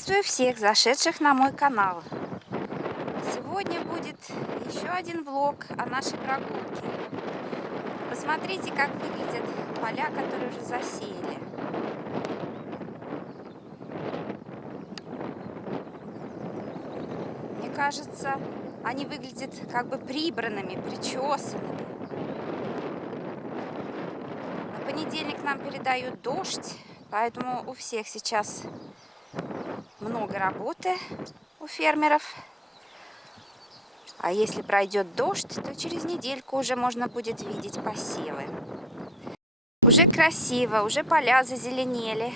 Приветствую всех зашедших на мой канал. Сегодня будет еще один влог о нашей прогулке. Посмотрите, как выглядят поля, которые уже засеяли. Мне кажется, они выглядят как бы прибранными, причесанными. На понедельник нам передают дождь, поэтому у всех сейчас много работы, у фермеров. А если пройдет дождь, то через недельку уже можно будет видеть посевы. Уже красиво, уже поля зазеленели.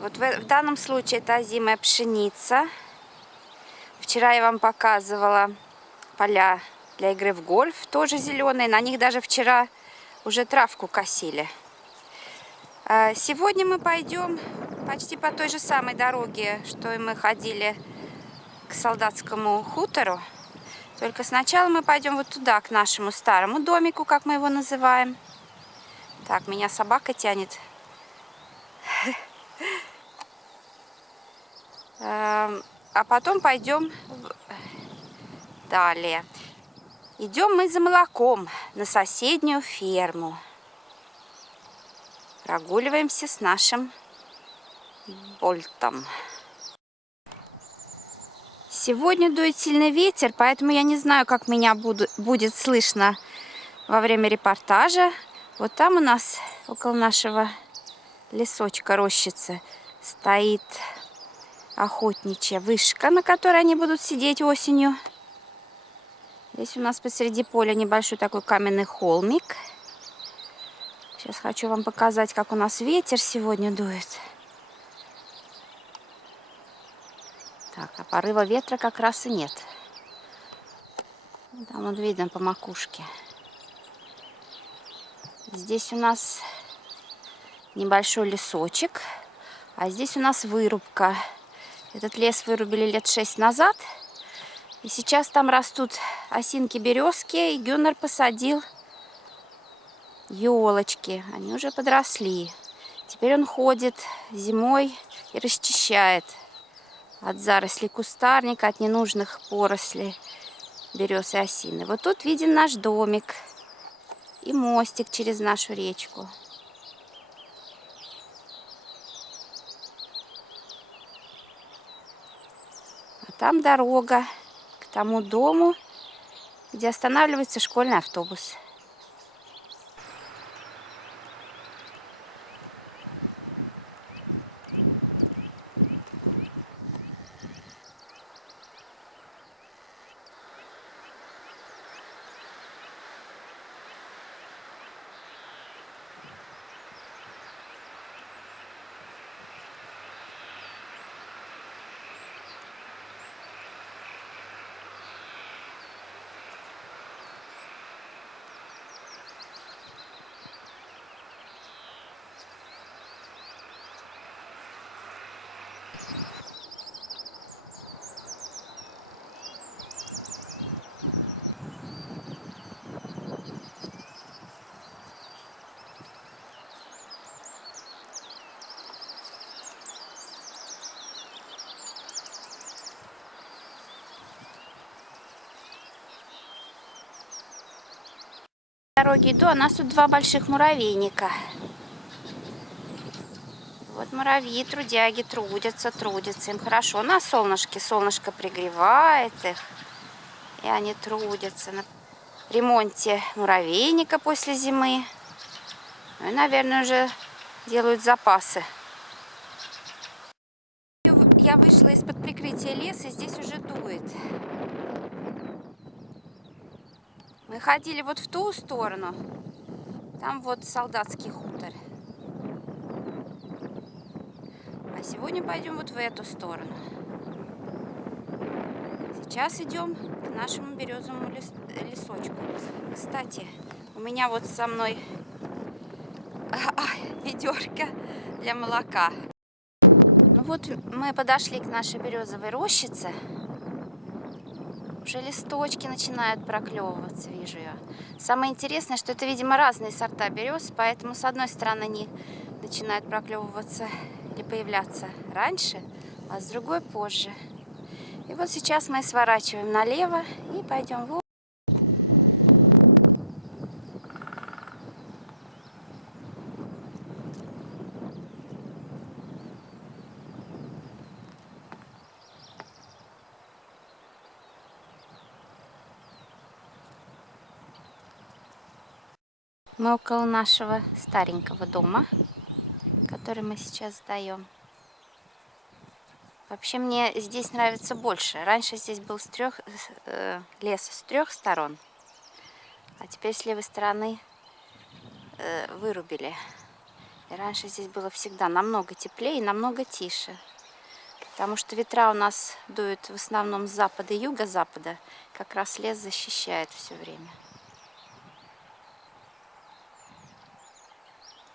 Вот в данном случае это озимая пшеница. Вчера я вам показывала поля для игры в гольф, тоже зеленые. На них даже вчера уже травку косили. Сегодня мы пойдем почти по той же самой дороге, что и мы ходили к солдатскому хутору. Только сначала мы пойдем вот туда, к нашему старому домику, как мы его называем. Так, меня собака тянет. А потом пойдем далее. Идем мы за молоком на соседнюю ферму. Прогуливаемся с нашим Больтом. Сегодня дует сильный ветер, поэтому я не знаю, как меня будет слышно во время репортажа. Вот там у нас, около нашего лесочка, рощицы, стоит охотничья вышка, на которой они будут сидеть осенью. Здесь у нас посреди поля небольшой такой каменный холмик. Сейчас хочу вам показать, как у нас ветер сегодня дует. Так, а порыва ветра как раз и нет. Там вот видно по макушке. Здесь у нас небольшой лесочек, а здесь у нас вырубка. Этот лес вырубили лет 6 назад. И сейчас там растут осинки, березки, и Гюннер посадил елочки. Они уже подросли. Теперь он ходит зимой и расчищает от зарослей кустарника, от ненужных порослей берез и осины. Вот тут виден наш домик и мостик через нашу речку. А там дорога к тому дому, где останавливается школьный автобус. Дороги иду, а у нас тут два больших муравейника. Вот муравьи, трудяги, трудятся. Им хорошо на солнышке. Солнышко пригревает их, и они трудятся на ремонте муравейника после зимы. Ну и, наверное, уже делают запасы. Я вышла из-под прикрытия леса, и здесь уже дует. Мы ходили вот в ту сторону. Там вот солдатский хутор. А сегодня пойдем вот в эту сторону. Сейчас идем к нашему березовому лесочку. Кстати, у меня вот со мной ведерко для молока. Ну вот мы подошли к нашей березовой рощице. Уже листочки начинают проклевываться, вижу я. Самое интересное, что это, видимо, разные сорта берез, поэтому с одной стороны они начинают проклевываться или появляться раньше, а с другой позже. И вот сейчас мы сворачиваем налево и пойдем в... Мы около нашего старенького дома, который мы сейчас сдаем. Вообще мне здесь нравится больше. Раньше здесь был лес с 3 сторон, а теперь с левой стороны вырубили. И раньше здесь было всегда намного теплее и намного тише. Потому что ветра у нас дуют в основном с запада и юго-запада. Как раз лес защищает все время.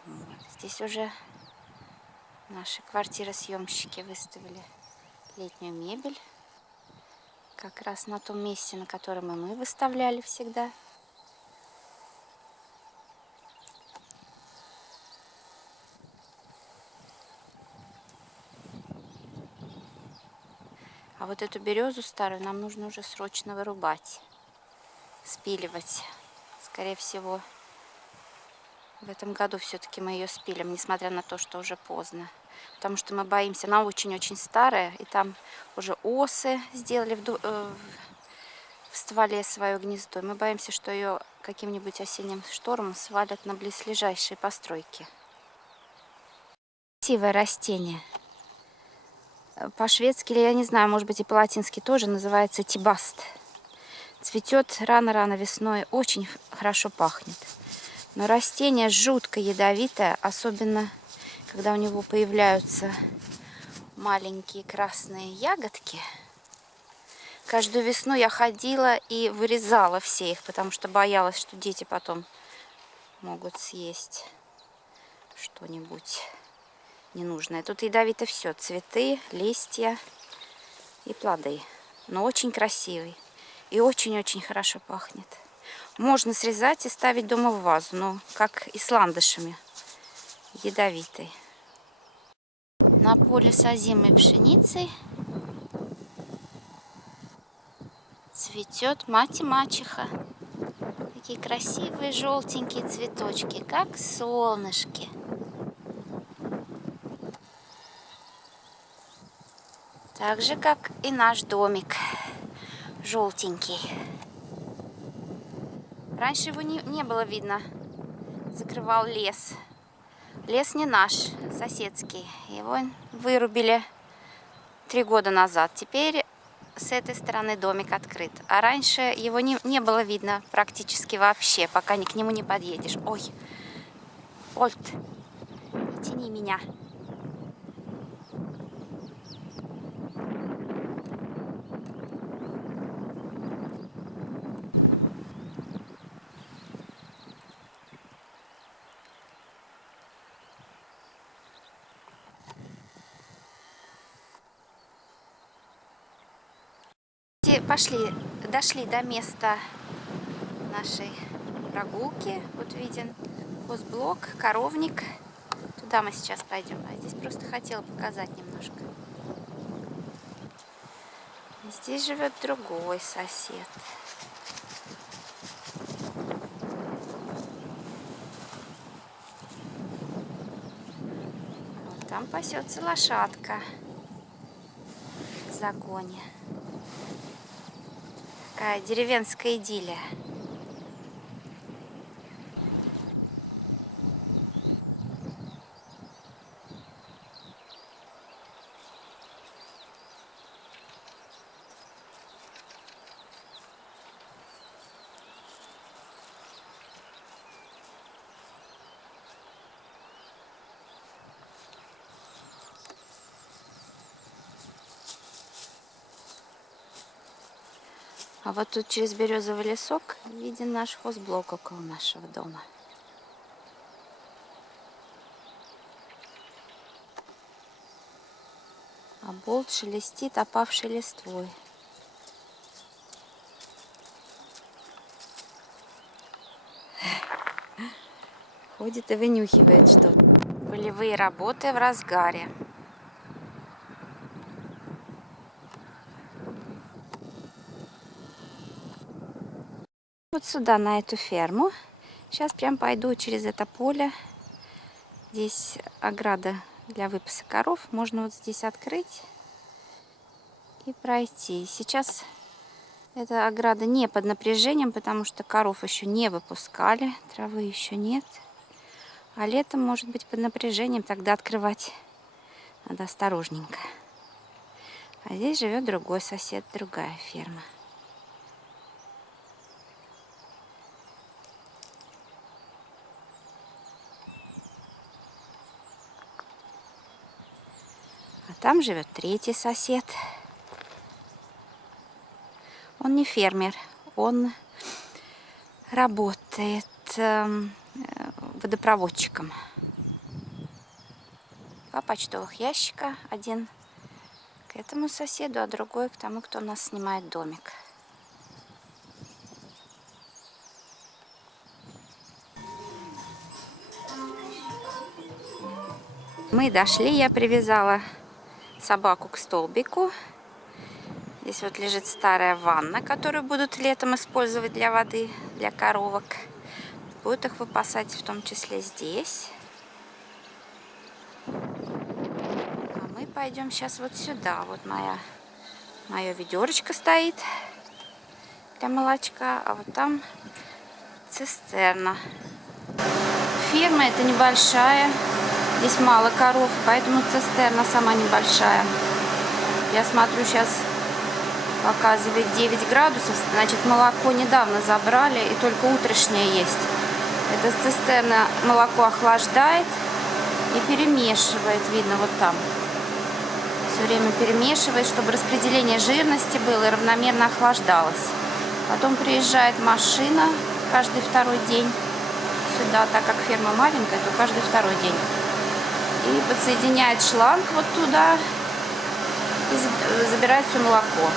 Вот. Здесь уже наши квартиросъемщики выставили летнюю мебель. Как раз на том месте, на котором и мы выставляли всегда. А вот эту березу старую нам нужно уже срочно вырубать, спиливать. Скорее всего, в этом году все-таки мы ее спилим, несмотря на то, что уже поздно. Потому что мы боимся, она очень-очень старая, и там уже осы сделали в стволе свое гнездо. Мы боимся, что ее каким-нибудь осенним штормом свалят на близлежащие постройки. Красивое растение. По-шведски, или я не знаю, может быть и по-латински тоже, называется тибаст. Цветет рано-рано весной, очень хорошо пахнет. Но растение жутко ядовитое, особенно когда у него появляются маленькие красные ягодки. Каждую весну я ходила и вырезала все их, потому что боялась, что дети потом могут съесть что-нибудь ненужное. Тут ядовито все: цветы, листья и плоды. Но очень красивый и очень-очень хорошо пахнет. Можно срезать и ставить дома в вазу, но как и с ландышами, ядовитый. На поле с озимой пшеницей цветет мать и мачеха. Такие красивые желтенькие цветочки, как солнышки. Так же, как и наш домик, желтенький. Раньше его не было видно, закрывал лес. Лес не наш, соседский. Его вырубили 3 года назад. Теперь с этой стороны домик открыт. А раньше его не было видно практически вообще, пока к нему не подъедешь. Ой, Ольт, не тяни меня. Дошли до места нашей прогулки. Вот виден хозблок, коровник. Туда мы сейчас пойдем. А здесь просто хотела показать немножко. Здесь живет другой сосед. Вот там пасется лошадка в загоне. Такая деревенская идиллия. А вот тут через березовый лесок виден наш хозблок около нашего дома. А болт шелестит опавшей листвой. Ходит и вынюхивает что-то. Полевые работы в разгаре. вот сюда, на эту ферму. Сейчас прям пойду через это поле. Здесь ограда для выпаса коров. Можно вот здесь открыть и пройти. Сейчас эта ограда не под напряжением, потому что коров еще не выпускали, травы еще нет. А летом может быть под напряжением, тогда открывать надо осторожненько. А здесь живет другой сосед, другая ферма. А там живет третий сосед. Он не фермер, он работает водопроводчиком. 2 почтовых ящика. Один к этому соседу, а другой к тому, кто у нас снимает домик. Мы дошли, я привязала собаку к столбику. Здесь вот лежит старая ванна, которую будут летом использовать для воды, для коровок. Будут их выпасать в том числе здесь. А мы пойдем сейчас вот сюда. Вот мое ведерочко стоит для молочка, а вот там цистерна. Ферма это небольшая, здесь мало коров, поэтому цистерна сама небольшая. Я смотрю, сейчас показывает 9 градусов, значит молоко недавно забрали и только утрешнее есть. Эта цистерна молоко охлаждает и перемешивает, видно вот там. Все время перемешивает, чтобы распределение жирности было и равномерно охлаждалось. Потом приезжает машина каждый 2-й день сюда, так как ферма маленькая, то каждый 2-й день. И подсоединяет шланг вот туда и забирает все молоко.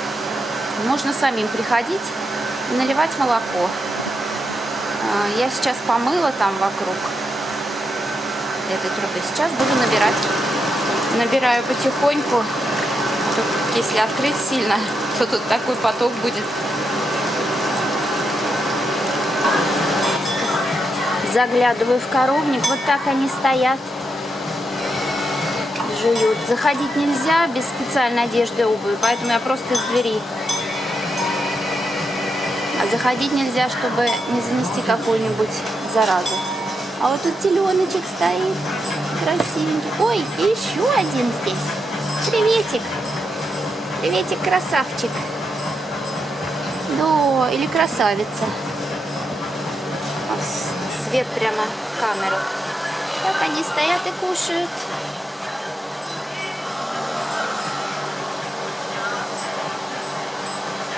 Можно самим приходить и наливать молоко. Я сейчас помыла там вокруг этой трубы. Сейчас буду набирать. Набираю потихоньку. Тут, если открыть сильно, то тут такой поток будет. Заглядываю в коровник. Вот так они стоят. Жуют. Заходить нельзя без специальной одежды и обуви, поэтому я просто из двери. А заходить нельзя, чтобы не занести какую-нибудь заразу. А вот тут теленочек стоит. Красивенький. Ой, и еще один здесь. Приветик. Приветик, красавчик. Да, или красавица. Свет прямо в камеру. Так они стоят и кушают.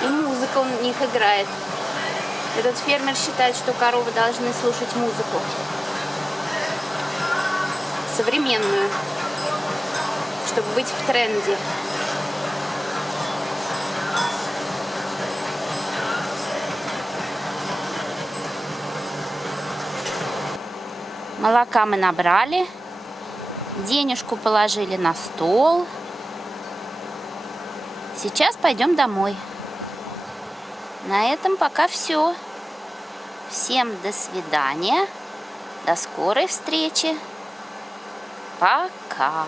И музыка у них играет. Этот фермер считает, что коровы должны слушать музыку. Современную. Чтобы быть в тренде. Молока мы набрали. Денежку положили на стол. Сейчас пойдем домой. На этом пока все. Всем до свидания. До скорой встречи. Пока.